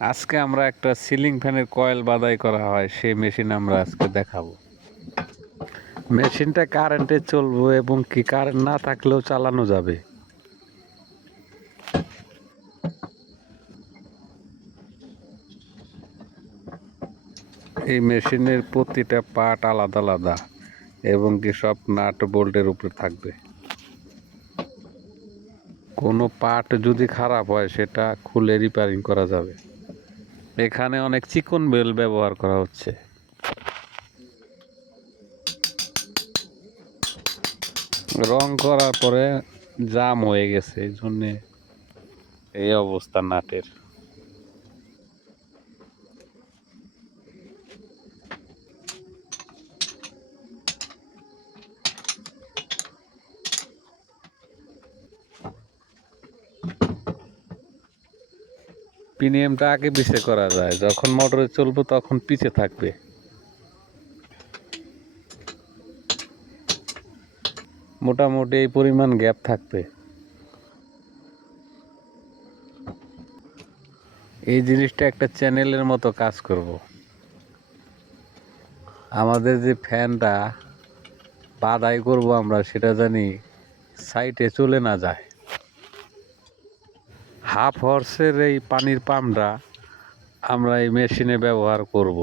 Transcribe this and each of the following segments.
আজকে আমরা একটা সিলিং ফ্যানের কয়েল বাদাই করা হয় সেই মেশিন আমরা আজকে দেখাবো। মেশিনটা কারেন্টে চলবে এবং কি কারেন্ট না থাকলেও চালানো যাবে। এই মেশিনের প্রতিটা পার্ট আলাদা আলাদা এবং কি সব নাট বোল্টের উপরে থাকবে। কোনো পার্ট যদি খারাপ হয় সেটা খুলে রিপেয়ারিং করা যাবে। এখানে অনেক চিকন বেল ব্যবহার করা হচ্ছে। রং করার পরে জাম হয়ে গেছে, এই জন্যে এই অবস্থা নাটের। পিনিএমটা আগে পিছে করা যায়, যখন মোটরে চলবো তখন পিছে থাকবে। মোটামুটি এই পরিমাণ গ্যাপ থাকবে। এই জিনিসটা একটা চ্যানেলের মতো কাজ করব। আমাদের যে ফ্যানটা বাদাই করব আমরা, সেটা জানি সাইডে চলে না যায়। হাফ হর্সের এই পানির পাম্পটা আমরা এই মেশিনে ব্যবহার করব।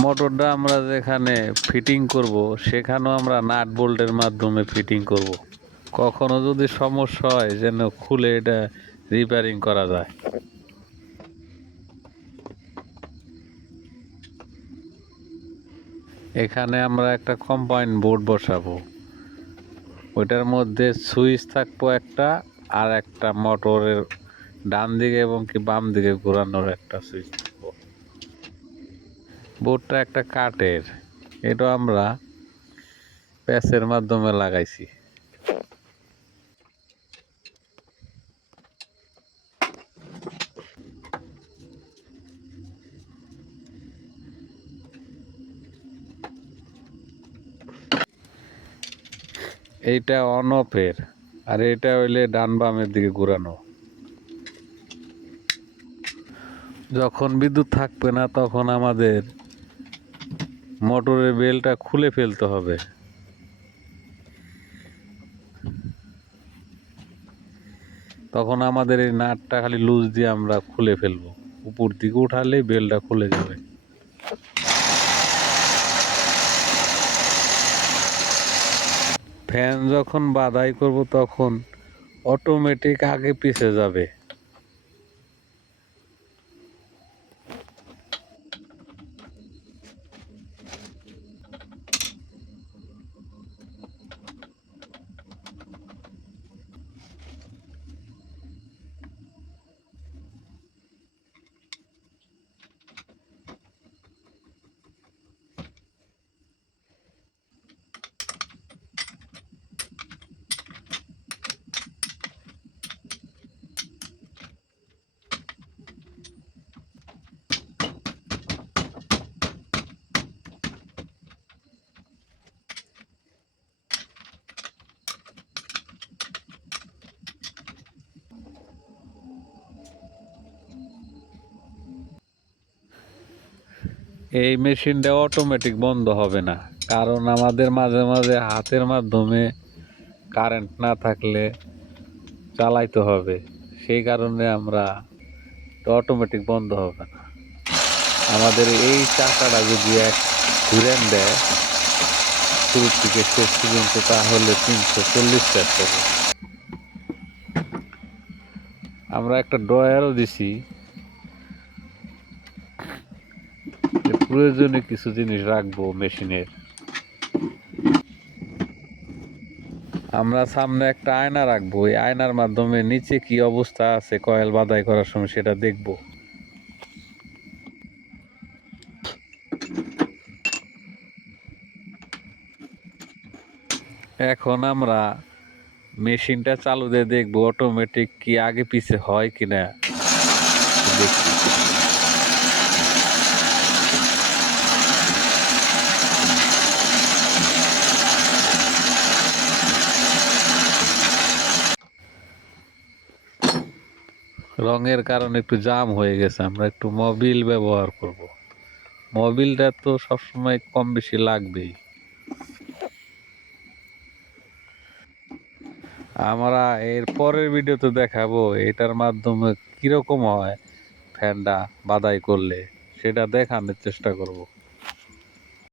মোটরটা আমরা যেখানে ফিটিং করব সেখানেও আমরা নাট বোল্টের মাধ্যমে ফিটিং করব। কখনো যদি সমস্যা হয় যেন খুলে এটা রিপেয়ারিং করা যায়। এখানে আমরা একটা কম্বাইন্ড বোর্ড বসাবো। ওইটার মধ্যে সুইচ থাকবো একটা, আর একটা মোটরের ডান দিকে এবং কি বাম দিকে ঘোরানোর একটা সুইচ থাকবো। বোর্ডটা একটা কাঠের, এটা আমরা প্যাচের মাধ্যমে লাগাইছি। এইটা অন অফের, আর এটা হইলে ডান বামের দিকে ঘোরানো। যখন বিদ্যুৎ থাকবে না তখন আমাদের মোটরের বেলটা খুলে ফেলতে হবে। তখন আমাদের এই নাটটা খালি লুজ দিয়ে আমরা খুলে ফেলবো, উপর দিকে উঠালেই বেলটা খুলে যাবে। ফ্যান যখন বাদাই করব তখন অটোমেটিক আগে পিছে যাবে। এই মেশিনটা অটোমেটিক বন্ধ হবে না, কারণ আমাদের মাঝে মাঝে হাতের মাধ্যমে কারেন্ট না থাকলে চালাইতে হবে। সেই কারণে আমরা অটোমেটিক বন্ধ হবে না। আমাদের এই চাকাটা যদি এক ঘুরেন দেয় শুরু থেকে শেষ পর্যন্ত, তাহলে 340 টাকা হবে। আমরা একটা ড্রয়ারও দিছি, প্রয়োজনে কিছু জিনিস রাখবো মেশিনের। আমরা সামনে একটা আয়না রাখবো, এই আয়নার মাধ্যমে নিচে কি অবস্থা আছে কয়েল বাদাই করার সময় সেটা দেখবো। এখন আমরা মেশিনটা চালু দিয়ে দেখবো অটোমেটিক কি আগে পিছে হয় কিনা দেখি। রঙের কারণে একটু জাম হয়ে গেছে, আমরা একটু মোবিল ব্যবহার করব। মোবিলটা তো সবসময় কম বেশি লাগবেই। আমরা এর পরের ভিডিওতে দেখাবো এটার মাধ্যমে কিরকম হয় ফ্যানটা বাদাই করলে, সেটা দেখানোর চেষ্টা করব।